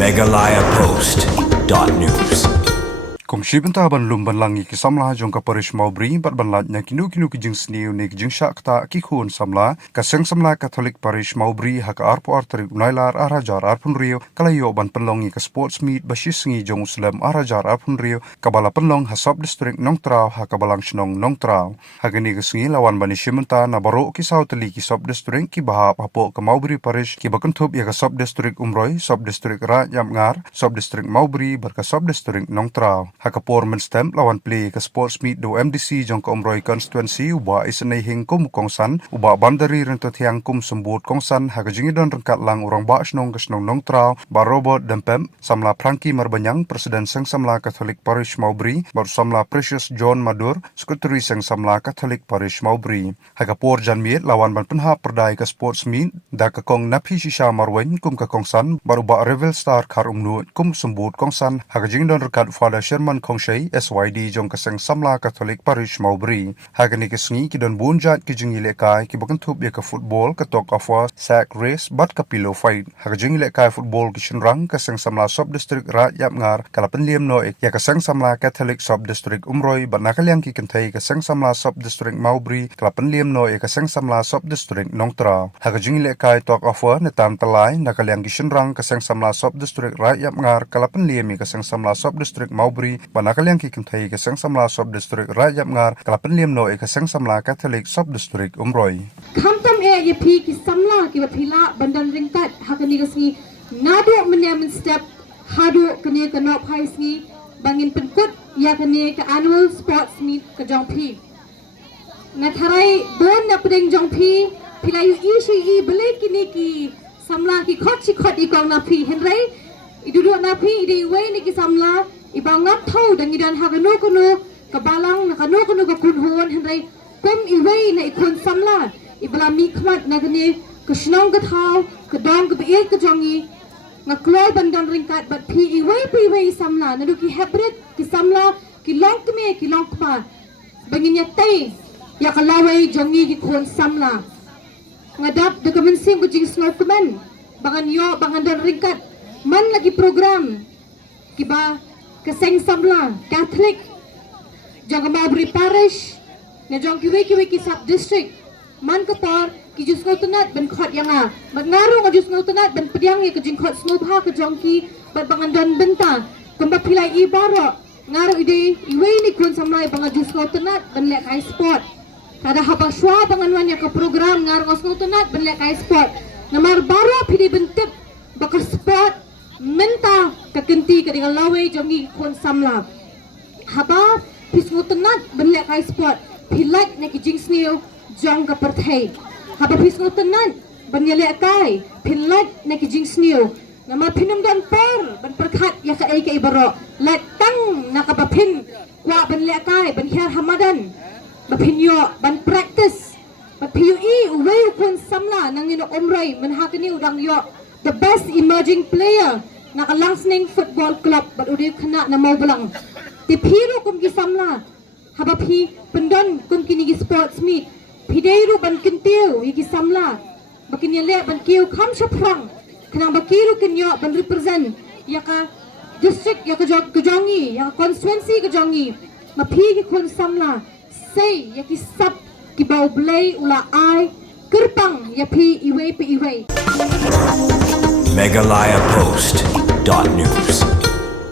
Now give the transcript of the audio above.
MeghalayaPost.news. Kung sibenta ban lumban langi ki Samla jong ka Parish Mawbri bat ban lat nya kinu ki jing sniu ne jing sha kta ki khun Samla ka Seng Samla Catholic Parish Mawbri Ïaka arpo artri unailar arajar arpun rio kalayo ban penlongi ka sports meet basisngi jong Muslim arajar arpun rio kabala penlong hasab district Nongtrau ha kabalang shnong Nongtrau hagani ka sngi lawan bani shimenta na baro ki sauteli ki sub district ki bahap hapo ka Mawbri Parish ki bakantup ya ka sub district Umroi sub district Ra Yamngar sub district Mawbri bar ka sub district Nongtrau Hakapor menstem lawan play ke sports meet do MDC jong ke Umroi constituency uba isenai hing kum kongsan uba bandari rento tiang kum sembut kongsan hakajingi don rengkat lang orang ba snong kesnong nongtrau ba robot dempem Samla Prangki Marbanyang Presiden Seng Samla Catholic Parish Mawbri bar Samla Precious John Madur Sekretari Seng Samla Catholic Parish Mawbri Hakapor janmiet lawan ban Pynhap Pyrda ke sports meet da ke kong napi shisha marwen kum ke kongsan baru ba revel star kar umnu kum sembut kongsan hakajingi don rengkat Father Sherman Kongshay SYD jong kaseng Samla Catholic Parish Mawbri hagani kesngi ki don bunjat ki jingi lekai ki bakantup ya ka football ka tok afwa sack race bat ka pillow fight hagajingi lekai football ki shinrang kaseng Samla sub district Ra Yamngar kalapan liam no ya kaseng Samla Catholic sub district Umroi bat nakalyang ki kentai kaseng Samla sub district Mawbri kalapan liam no ya kaseng Samla sub district Nongtrau hagajingi lekai tok afwa netam talai nakalyang ki shinrang kaseng Samla sub district Ra Yamngar kalapan liam ya kaseng Samla sub district Mawbri Banakalyang ki kentai ke Seng Samla sub district Ra Yamngar kalapan liam no ke Seng Samla Catholic sub district Umroi Kamtam ye pi ki Samla ki bapila bandan ringkat hakani kasni nado menyamin step hado kene kanok hai sni bangin penkut ya kene ke annual sports meet ke jongpi na tharai bon na pedeng jongpi pilayu ishi I bele kini ki Samla ki khot ikong na pi henrai idudu na pi ide we ni ki Samla ibangap thau dangidan hagano kuno kabalang nakano kuno ka kunhon henrai kum iwei na ikon Samla ibala mi khmat nagane kashnong ka thau ka dong ka biet ka jongi ngakloi bandan ringkat bat pi iwei Samla nadu ki hybrid ki Samla ki long kma bangin yatai ya kalawai jongi ki kon Samla ngadap de kamensing ku jing snow kemen bangan yo bangan ringkat man lagi program kiba ke Seng Samla Catholic jong Mawbri Parish na jong kiwi ki sub district man kapar ki jus ngau tenat ben khot yanga bat ngaru ngajus ngau tenat ben pediang ye ke jing khot snow pha ke jong ki bat bangan don benta kemba pilai I baro ngaru ide iwe ni kun Samla bangan jus ngau tenat ben lek ai sport kada haba shwa bangan wan ya ke program ngaru ngau tenat ben lek ai sport namar baro pidi bentip bakal sport menta kakenti ka dengan lawai jongi kon Samla haba pisngu tenat benlek kai sport pilat na kijing sniu jong ka perthai haba pisngu tenat benlek kai pilat na kijing sniu nama pinum dan per ben perkhat ya ka ai ka ibaro let tang na ka bapin kwa benlek kai ben hiar hamadan bapinyo ban practice bapiu I uwei kon Samla nangino omrai menhakani udang yo the best emerging player nakalangsning football club bat udi kena na mau belang ti piro kum ki Samla haba pi pendon kum kini ki sports meet pideiru ban kentiu ki Samla bakin le ban kiu kham shaprang kena bakiru kenyo ban represent ya ka district ya ka jongi ya constituency ka jongi ma pi ki kon Samla say ya ki sub ki bau blai ula ai kerpang ya pi iwe MeghalayaPost.news.